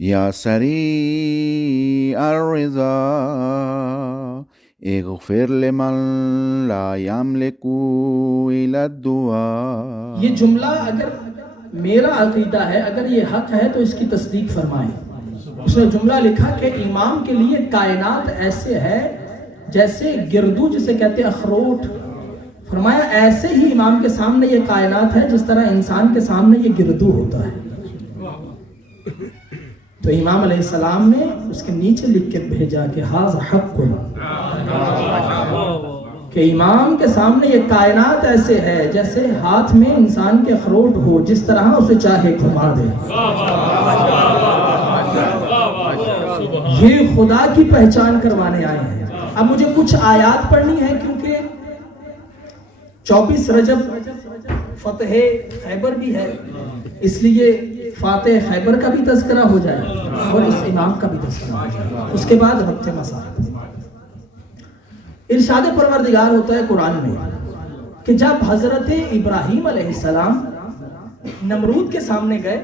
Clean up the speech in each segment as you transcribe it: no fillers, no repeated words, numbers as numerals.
یا سریع الرضا اغفر لمن لا یملک الی الدعاء. یہ جملہ اگر میرا عقیدہ ہے، اگر یہ حق ہے تو اس کی تصدیق فرمائیں. اس نے جملہ لکھا کہ امام کے لیے کائنات ایسے ہے جیسے گردو جسے کہتے ہیں اخروٹ. فرمایا ایسے ہی امام کے سامنے یہ کائنات ہے جس طرح انسان کے سامنے یہ گردو ہوتا ہے. تو امام علیہ السلام نے اس کے نیچے لکھ کے بھیجا کہ ھذا حق، کہ امام کے سامنے یہ کائنات ایسے ہے جیسے ہاتھ میں انسان کے اخروٹ ہو، جس طرح اسے چاہے گھما دے. یہ خدا کی پہچان کروانے آئے ہیں. اب مجھے کچھ آیات پڑھنی ہے کیونکہ 24 رجب فتح خیبر بھی ہے، اس لیے فاتح خیبر کا بھی تذکرہ ہو جائے اور اس امام کا بھی تذکرہ ہو جائے. اس کے بعد ربط مسائل. ارشاد پروردگار ہوتا ہے قرآن میں کہ جب حضرت ابراہیم علیہ السلام نمرود کے سامنے گئے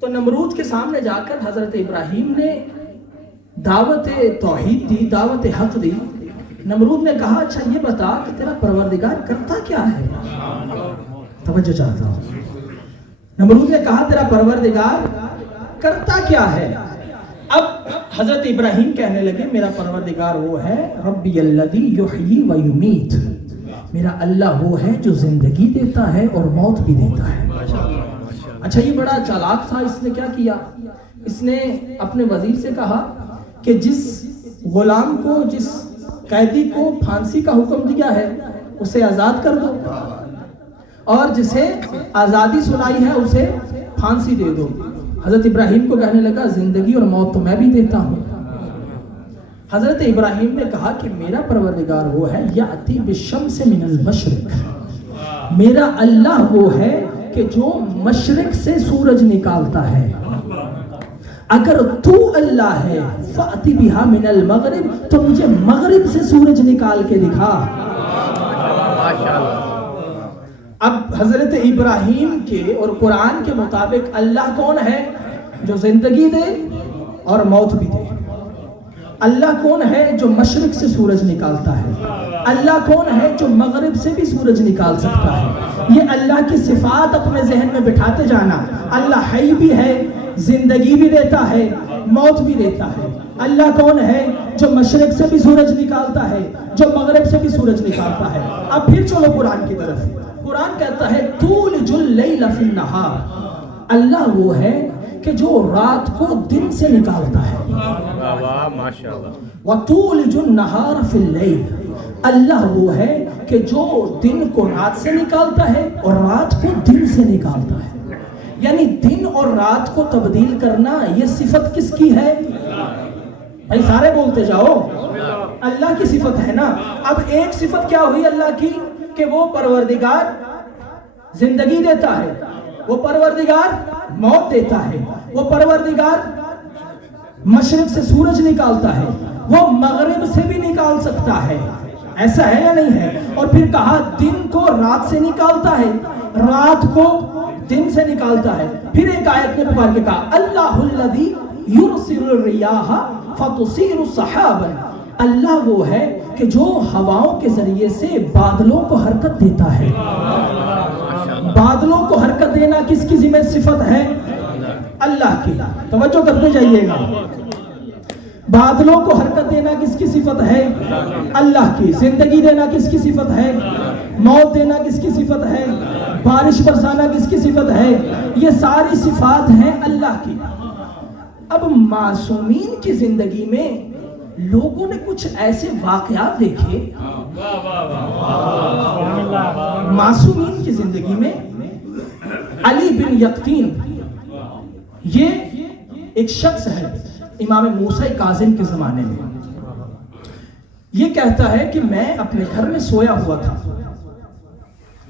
تو نمرود کے سامنے جا کر حضرت ابراہیم نے دعوت توحید دی، دعوت حق دی. نمرود نے کہا اچھا یہ بتا کہ تیرا پروردگار کرتا کیا ہے؟ توجہ چاہتا ہوں. نمرود نے کہا تیرا پروردگار کرتا کیا ہے؟ اب حضرت ابراہیم کہنے لگے میرا پروردگار وہ ہے ربی الذی یحیی و یمیت، میرا اللہ وہ ہے جو زندگی دیتا ہے اور موت بھی دیتا ہے. اچھا یہ بڑا چالاک تھا. اس نے کیا کیا؟ اس نے اپنے وزیر سے کہا کہ جس غلام کو، جس قیدی کو پھانسی کا حکم دیا ہے اسے آزاد کر دو، اور جسے آزادی سنائی ہے اسے پھانسی دے دو. حضرت ابراہیم کو کہنے لگا زندگی اور موت تو میں بھی دیتا ہوں. حضرت ابراہیم نے کہا کہ میرا پروردگار وہ ہے یأتی بالشمس من المشرق، میرا اللہ وہ ہے کہ جو مشرق سے سورج نکالتا ہے. اگر تو اللہ ہے فأتی بہا من المغرب، تو مجھے مغرب سے سورج نکال کے دکھا. اب حضرت ابراہیم کے اور قرآن کے مطابق اللہ کون ہے؟ جو زندگی دے اور موت بھی دے. اللہ کون ہے؟ جو مشرق سے سورج نکالتا ہے. اللہ کون ہے؟ جو مغرب سے بھی سورج نکال سکتا ہے. یہ اللہ کی صفات اپنے ذہن میں بٹھاتے جانا. اللہ حی بھی ہے، زندگی بھی دیتا ہے، موت بھی دیتا ہے. اللہ کون ہے؟ جو مشرق سے بھی سورج نکالتا ہے، جو مغرب سے بھی سورج نکالتا ہے. اب پھر چلو قرآن کی طرف. قرآن کہتا ہے تولج اللیل فی النہار، اللہ وہ ہے کہ جو رات کو دن سے نکالتا ہے. وَتُولِجُ النَّهَارَ فِي اللَّيْلِ، اللہ وہ ہے کہ جو دن کو رات سے نکالتا ہے اور رات کو دن سے نکالتا ہے. یعنی دن اور رات کو تبدیل کرنا یہ صفت کس کی ہے؟ بھائی سارے بولتے جاؤ. اللہ کی صفت ہے نا. اب ایک صفت کیا ہوئی اللہ کی کہ وہ پروردگار زندگی دیتا ہے، وہ پروردگار موت دیتا ہے، وہ پروردگار مشرق سے سورج نکالتا ہے، وہ مغرب سے بھی نکال سکتا ہے. ایسا ہے یا نہیں ہے؟ اور پھر کہا دن کو رات سے نکالتا ہے، رات کو دن سے نکالتا ہے. پھر ایک آیت میں پکار کے کہا اللہ الذی یرسل الریاح فتصیر سحابا، اللہ وہ ہے کہ جو ہواؤں کے ذریعے سے بادلوں کو حرکت دیتا ہے. بادلوں کو حرکت دینا کس کی ذمہ صفت ہے؟ اللہ کی. توجہ کرتے جائیے گا. بادلوں کو حرکت دینا کس کی صفت ہے؟ اللہ کی. زندگی دینا کس کی صفت ہے؟ موت دینا کس کی صفت ہے؟ بارش برسانا کس کی صفت ہے؟ یہ ساری صفات ہیں اللہ کی. اب معصومین کی زندگی میں لوگوں نے کچھ ایسے واقعات دیکھے. معصومین کی زندگی میں علی بن یقطین یہ ایک شخص ہے امام موسیٰ کاظم کے زمانے میں. یہ کہتا ہے کہ میں اپنے گھر میں سویا ہوا تھا.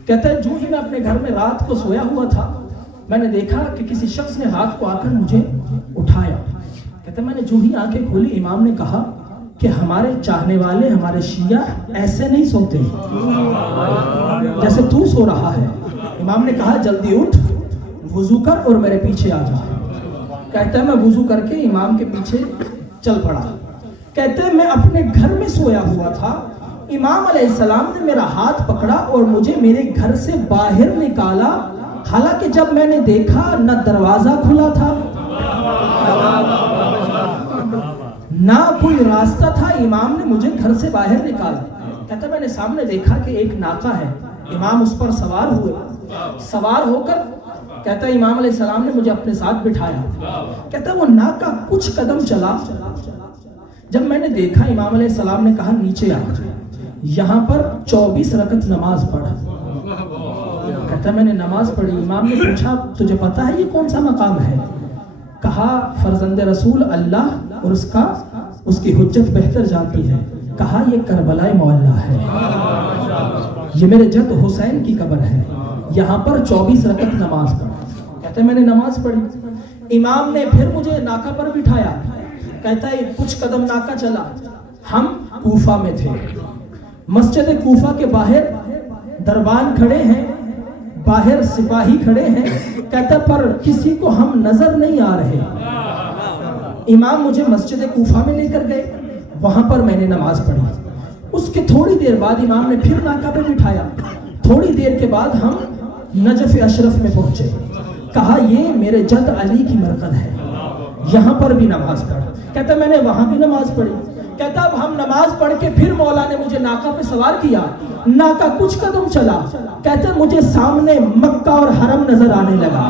کہتا ہے جو ہی میں اپنے گھر میں رات کو سویا ہوا تھا میں نے دیکھا کہ کسی شخص نے رات کو آ کر مجھے اٹھایا. کہتا ہے میں نے جو ہی آنکھیں کھولی امام نے کہا کہ ہمارے چاہنے والے، ہمارے شیعہ ایسے نہیں سوتے جیسے تو سو رہا ہے. امام نے کہا جلدی اٹھ، وضو کر اور میرے پیچھے آ جا. کہتا ہے میں وضو کر کے امام کے پیچھے چل پڑا. کہتے ہیں میں اپنے گھر میں سویا ہوا تھا, امام علیہ السلام نے میرا ہاتھ پکڑا اور مجھے میرے گھر سے باہر نکالا, حالانکہ جب میں نے دیکھا نہ دروازہ کھلا تھا نہ کوئی راستہ تھا, امام نے مجھے گھر سے باہر نکالا. کہتا میں نے سامنے دیکھا کہ ایک ناکا ہے, امام اس پر سوار ہوئے, سوار ہو کر کہتا ہے امام علیہ السلام نے مجھے اپنے ساتھ بٹھایا. کہتا ہے وہ ناکا کچھ قدم چلا, جب میں نے دیکھا امام علیہ السلام نے کہا نیچے آ, یہاں پر 24 رکعت نماز پڑھا. کہتا میں نے نماز پڑھی. امام نے پوچھا تجھے پتا ہے یہ کون سا مقام ہے؟ کہا فرزند رسول اللہ اور اس کی حجت بہتر جانتی ہے. کہا یہ کربلا معلیٰ ہے, یہ میرے جد حسین کی قبر ہے, یہاں پر 24 رکعت نماز پڑھا. کہتا میں نے نماز پڑھی. امام نے پھر مجھے ناکا پر بٹھایا. کہتا ہے کچھ قدم ناکا چلا, ہم کوفہ میں تھے, مسجد کوفہ کے باہر دربان کھڑے ہیں, باہر سپاہی کھڑے ہیں. کہتا پر کسی کو ہم نظر نہیں آ رہے. امام مجھے مسجد کوفہ میں لے کر گئے, وہاں پر میں نے نماز پڑھی. اس کے تھوڑی دیر بعد امام نے پھر ناکا پہ بٹھایا. تھوڑی دیر کے بعد ہم نجف اشرف میں پہنچے. کہا یہ میرے جد علی کی مرقد ہے, یہاں پر بھی نماز پڑھا. کہتا میں نے وہاں بھی نماز پڑھی. کہتا اب ہم نماز پڑھ کے پھر مولا نے مجھے ناکا پہ سوار کیا. ناکا کچھ قدم چلا. کہتا مجھے سامنے مکہ اور حرم نظر آنے لگا.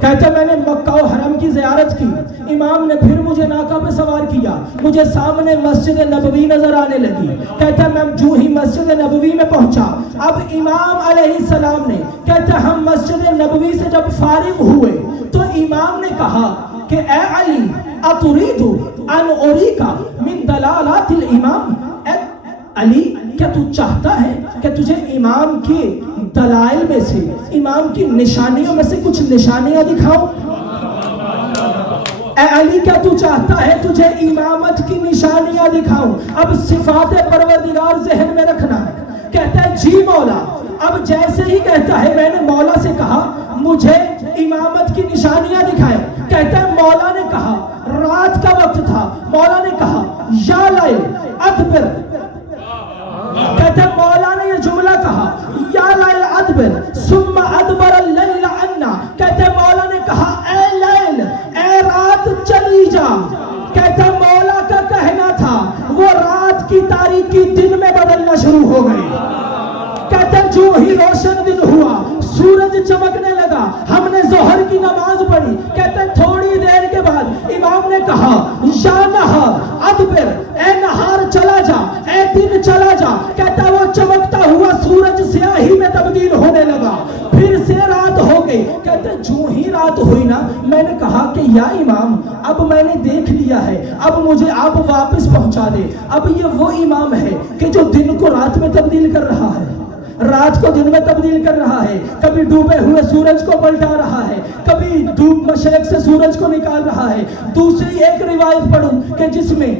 کہتا میں نے مکہ و حرم کی زیارت کی. امام نے پھر مجھے ناکا پہ سوار کیا, مجھے سامنے مسجد نبوی نظر آنے لگی. کہتا میں جو ہی مسجد نبوی میں پہنچا, اب امام علیہ السلام نے, کہتا ہم مسجد نبوی سے جب فارغ ہوئے تو امام نے کہا کہ اے علی اتريد ان اریک من دلالات الامام, اے علی کیا تو چاہتا ہے کہ تجھے امام کے دلائل میں سے, امام کی نشانیوں میں سے کچھ نشانیاں دکھاؤں؟ اے علی کیا تو چاہتا ہے تجھے امامت کی نشانیاں دکھاؤں؟ اب صفات پروردگار ذہن میں رکھنا ہے. کہتا ہے جی مولا. اب جیسے ہی کہتا ہے میں نے مولا سے کہا مجھے امامت کی نشانیاں دکھائے. کہتا ہے مولا نے کہا, رات کا وقت تھا, مولا نے کہا یا لیل ادبر. کہتا ہے مولا نے یہ جملہ کہا یا لیل ادبر ثم ادبر اللیل عنا. کہتا ہے مولا نے کہا اے لیل, اے رات چلی جا. کہتا ہے مولا کا کہنا تھا وہ رات کی تاریکی دن میں بدلنا شروع ہو گئی. کہتا ہے جو ہی روشن دن ہوا, سورج چمکنے لگا, ہم نے ظہر کی نماز پڑھی. کہتا ہے تھوڑی دیر کے بعد امام نے کہا یا نہار ادبر, اے نہار چلا جا, اے دن چلا جا. کہتا ہے وہ چمکتا ہوا سورج سیاہی میں تبدیل ہونے لگا, پھر سے رات ہو گئی. کہتے ہیں جو ہی رات ہوئی نا, میں نے کہا کہ یا امام اب میں نے دیکھ لیا ہے, اب مجھے آپ واپس پہنچا دے. اب یہ وہ امام ہے کہ جو دن کو رات میں تبدیل کر رہا ہے, رات کو دن میں تبدیل کر رہا ہے, کبھی ڈوبے ہوئے سورج کو پلٹا رہا ہے, کبھی مشرق سے سورج کو نکال رہا ہے. دوسری ایک روایت پڑھوں کہ جس میں